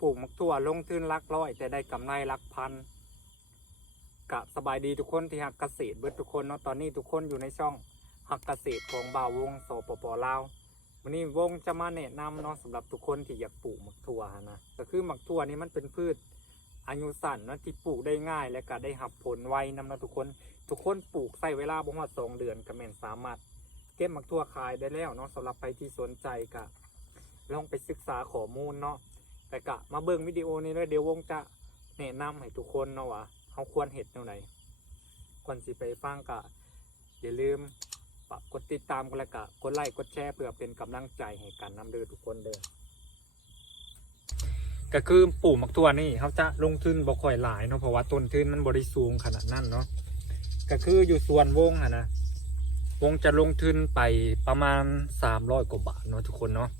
ปลูกมักถั่วลงทุนหลักร้อยแต่ได้กำไรหลักพันกะสบายดีทุกคนที่หักเกษตรเบิดทุกคนเนาะตอนนี้ทุกคนอยู่ในช่องหักเกษตรของบ่าววงสปปลาววันนี้วงจะมาแนะนำเนาะสำหรับทุกคนที่อยากปลูกมักถั่วนะก็คือมักถั่วนี่มันเป็นพืชอายุสั้นนะที่ปลูกได้ง่ายและก็ได้หับผลไวนำนะทุกคนปลูกใส่เวลาประมาณ2 เดือนก็แม่นสามารถเก็บมักถั่วขายได้แล้วเนาะสำหรับใครที่สนใจก็ลองไปศึกษาข้อมูลเนาะแต่กะมาเบิ่งวิดีโอนี้เลยเดี๋ยววงจะแนะนำให้ทุกคนเนาะว่าเขาควรเห็ดแนวไหนควรสิไปฟังกะอย่าลืมกดติดตามกันแล้วกะกดไลค์กดแชร์เพื่อเป็นกำลังใจให้กันนำเด้อทุกคนเด้อก็คือปลูกมักถั่วนี่เขาจะลงทุนบ่ค่อยหลายเนาะเพราะว่าต้นทุนมันบริสูงขนาดนั้นเนาะก็คืออยู่ส่วนวงนะวงจะลงทุนไปประมาณ300 กว่าบาทเนาะทุกคนเนาะ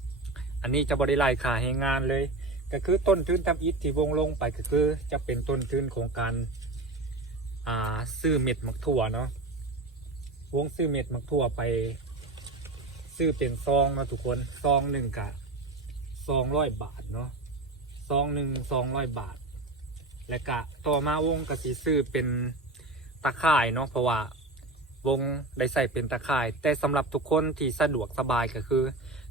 อันนี้จะบริไลค่าให้งานเลยก็คือต้นทุนทำอิฐที่วงลงไปก็คือจะเป็นต้นทุนของการซื้อเม็ดมักถั่วเนาะวงซื้อเม็ดมักถั่วไปซื้อเป็นซองเนาะทุกคนซองหนึ่งกะ200 บาทเนาะซองหนึ่ง200 บาทและกะต่อมาวงก็สิซื้อเป็นตะข่ายเนาะเพราะว่าวงได้ใส่เป็นตะข่ายแต่สำหรับทุกคนที่สะดวกสบายก็คือ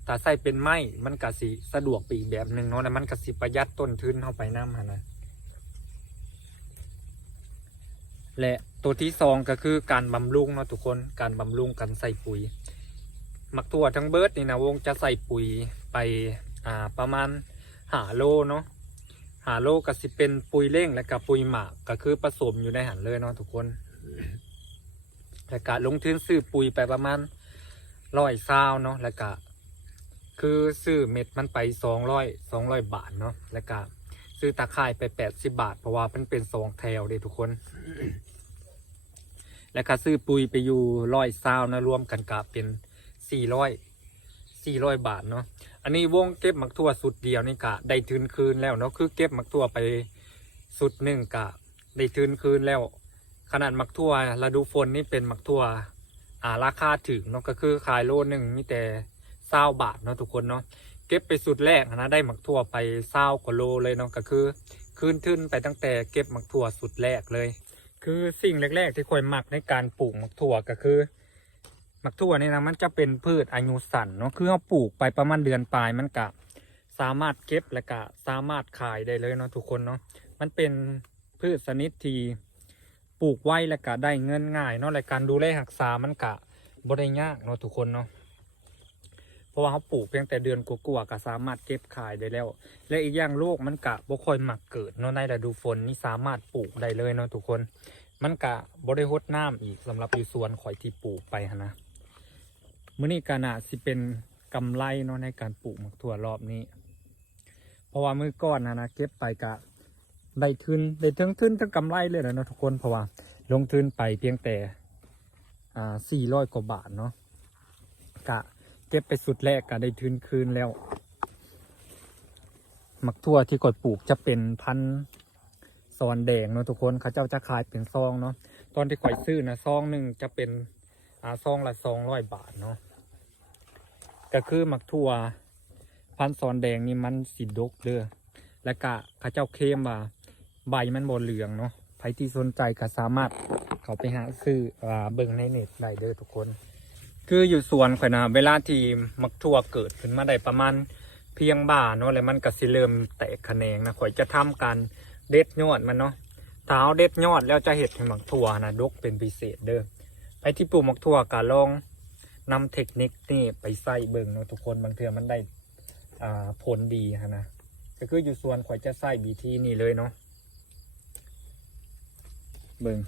ถ้าใส่เป็นไม้มันก็สิสะดวกไปอีกแบบหนึ่งเนาะและมันก็สิประหยัดต้นทุนเข้าไปน้ำนะและตัวที่2ก็คือการบำรุงเนาะทุกคนการบำรุงการใส่ปุ๋ยมักถั่วทั้งเบิร์ดนี่นะวงจะใส่ปุ๋ยไปประมาณ5 โลเนาะ5 โลก็สิเป็นปุ๋ยเร่งและกับปุ๋ยหมักก็คือผสมอยู่ในหันเลยเนาะทุกคนและกะลงทุนซื้อปุ๋ยไปประมาณ120เนาะและกะคือซื้อเม็ดมันไป200 บาทเนาะแล้วก็ซื้อตะข่ายไป80 บาทเพราะว่ามันเป็น2 แถวเด้ทุกคนแล้วก็ซื้อปุ๋ยไปอยู่120นะรวมกันก็เป็น400 บาทเนาะอันนี้วงเก็บมักถั่วสุดเดียวนี่กะได้ทุนคืนแล้วเนาะคือเก็บมักถั่วไปสุดหนึ่งกะได้ทุนคืนแล้วขนาดมักถั่วฤดูฝนนี่เป็นมักถั่วราคาถึงเนาะก็คือขายโลนึงมีแต่20 บาทเนาะทุกคนเนาะเก็บไปสุดแรกนะได้หมักถั่วไป20 กว่าโลเลยเนาะก็คือคืนทุนไปตั้งแต่เก็บหมักถั่วสุดแรกเลยคือสิ่งแรกๆที่ค่อยหมักในการปลูกหมักถั่วก็คือหมักถั่วนี่นะมันจะเป็นพืชอายุสั้นเนาะคือเราปลูกไปประมาณเดือนปลายมันก็สามารถเก็บและก็สามารถขายได้เลยเนาะทุกคนเนาะมันเป็นพืชชนิดที่ปลูกไว้และก็ได้เงินง่ายเนาะและการดูแลรักษามันก็บ่ได้ยากเนาะทุกคนเนาะเพราะว่าเขาปลูกเพียงแต่เดือนกว่าๆก็สามารถเก็บขายได้แล้วและอีกอย่างโรคมันกะบ่ค่อยมักเกิดเนาะในฤดูฝนนี่สามารถปลูกได้เลยเนาะทุกคนมันกะบ่ได้รดน้ำอีกสำหรับอยู่สวนข่อยที่ปลูกไปนะมื้อนี้ก็น่าสิเป็นกำไรเนาะในการปลูกมักถั่วรอบนี้เพราะว่ามื้อก่อนนะเก็บไปกะได้ทุนทั้งกำไรเลยเนาะทุกคนเพราะว่าลงทุนไปเพียงแต่400 กว่าบาทเนาะกะเก็บไปสุดแรกก็ได้ทุนคืนแล้วมักถั่วที่ก่อยปลูกจะเป็นพันธุ์ซอนแดงเนาะทุกคนเขาเจ้าจะขายเป็นซองเนาะตอนที่ก่อยซื้อนะซองหนึ่งจะเป็นซองละ200 บาทเนาะก็คือมักถั่วพันธุ์ซอนแดงนี่มันสีดกเด้อและกะเขาเจ้าเข้มว่าใบมันบดเหลืองเนาะใครที่สนใจก็สามารถเขาไปหาซื้อเบิ่งในเน็ตได้เด้อทุกคนคืออยู่สวนข่อยนะเวลาที่มักถั่วเกิดขึ้นมาได้ประมาณเพียงบ่าเนาะแล้วมันก็สิเริ่มแตกแขนงนะข่อยจะทำการเด็ดยอดมันเนาะถ้าเอาเด็ดยอดแล้วจะเห็ดให้มักถั่วนะดกเป็นพิเศษเด้อไปที่ปลูกมักถั่วก็ลองนำเทคนิคนี่ไปใส่เบิ่งเนาะทุกคนบางเทื่อมันได้ผลดีนะก็คืออยู่สวนข่อยจะใส่บีทีนี่เลยเนาะเบิ่ง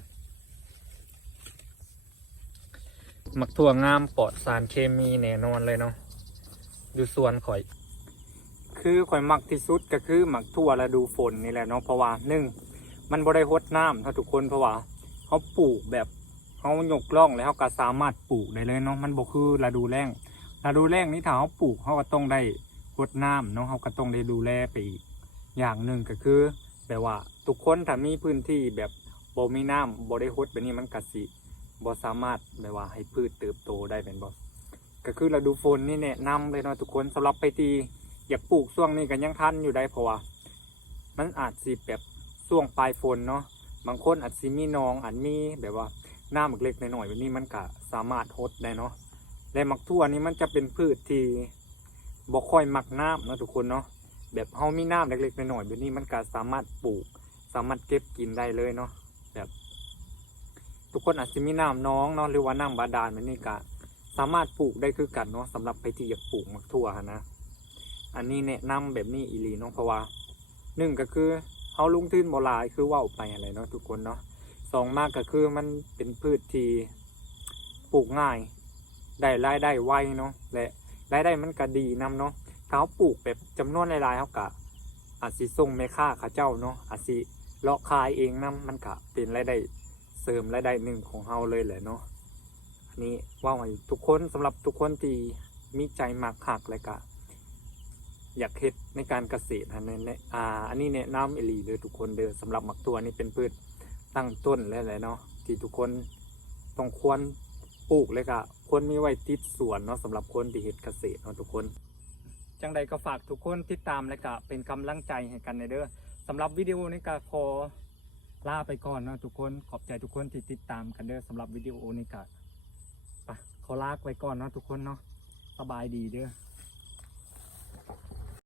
มักถั่วงามปลอดสารเคมีแน่นอนเลยเนาะอยู่สวนข่อยคือข่อยมักที่สุดก็คือมักถั่วฤดูฝนนี่แหละเนาะเพราะว่ามันบ่ได้รดน้ำทุกคนเพราะว่าเขาปลูกแบบเขายกล่องแล้วเขาก็สามารถปลูกได้เลยเนาะมันบ่คือฤดูแล้งนี่ถ้าเขาปลูกเขาก็ต้องได้รดน้ำเนาะเขาก็ต้องได้ดูแลไปอีกอย่างหนึ่งก็คือแบบว่าทุกคนถ้ามีพื้นที่แบบบ่มีน้ำบ่ได้รดแบบนี้มันก็สิบ่สามารถแบบว่าให้พืชเติบโตได้เป็นบ่ก็คือฤดูฝนนี่แนะนำเลยเนาะทุกคนสำหรับไปตีอยากปลูกช่วงนี้กันยังทันอยู่ได้เพราะว่า มันอาจสิแบบช่วงปลายฝนเนาะบางคนอาจสิมีหนองอาจมีแบบว่าน้ำเล็กๆน้อยๆแบบนี้มันก็สามารถฮดได้เนาะและมักทั่วนี้มันจะเป็นพืชที่บ่ค่อยมักน้ำเนาะทุกคนเนาะแบบเฮามีน้ำเล็กๆน้อยๆแบบนี้มันก็สามารถปลูกสามารถเก็บกินได้เลยเนาะแบบทุกคนอาจจะมีน้ำน้องเนาะหรือว่าน้ำบาดาลแบบนี้ก็สามารถปลูกได้คือกันเนาะสำหรับไปที่อยากปลูกมักทั่วนะอันนี้แนะนำแบบนี้อีหลีเนาะเพราะว่าหนึ่งก็คือเฮาลงทุนบ่หลายคือว่าไปอะไรเนาะทุกคนเนาะสองมากก็คือมันเป็นพืชที่ปลูกง่ายได้รายได้ไวเนาะและรายได้มันก็ดีนำเนาะถ้าเขาปลูกแบบจำนวนหลายๆเขาก็อาจสิส่งแม่ค้าเขาเจ้าเนาะอาจสิเลาะขายเองนำมันก็เป็นรายได้เสริมรายได้หนึ่งของเฮาเลยแหละเนาะอันนี้ว่าไว้ทุกคนสำหรับทุกคนที่มีใจมักหักเลยก็อยากเฮ็ดในการเกษตรอันนี้แนะนำอีหลีเลยทุกคนเด้อสำหรับหมักตัวนี้เป็นพืชตั้งต้นแล้วแหละเนาะที่ทุกคนต้องควรปลูกเลยก็ควรมีไว้ติดสวนเนาะสำหรับคนที่เฮ็ดเกษตรเนาะทุกคนจังใดก็ฝากทุกคนติดตามและก็เป็นกำลังใจให้กันในเด้อสำหรับวิดีโอนี้ก็ขอลาไปก่อนเนาะทุกคนขอบใจทุกคนที่ติดตามกันเด้อสำหรับวิดีโอนี้ก็ขอลาไปก่อนเนาะทุกคนเนาะสบายดีเด้อ